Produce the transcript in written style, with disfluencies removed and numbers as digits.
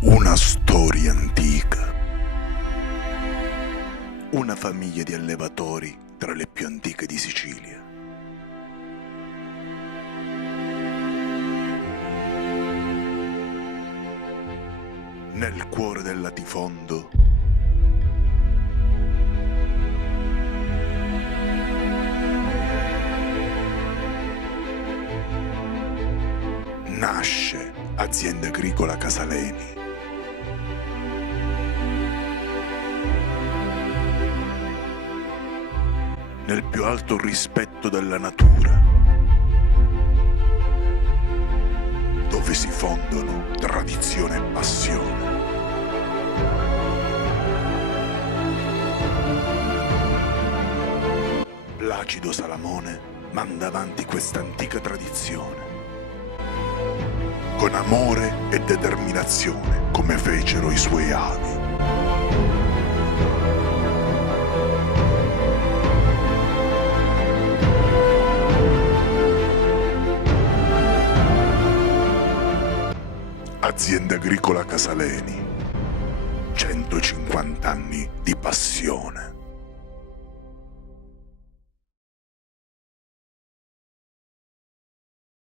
Una storia antica. Una famiglia di allevatori tra le più antiche di Sicilia. Nel cuore del latifondo nasce Azienda Agricola Casaleni. Nel più alto rispetto della natura, dove si fondono tradizione e passione. Placido Salamone manda avanti questa antica tradizione, con amore e determinazione come fecero i suoi avi. Azienda Agricola Casaleni, 150 anni di passione.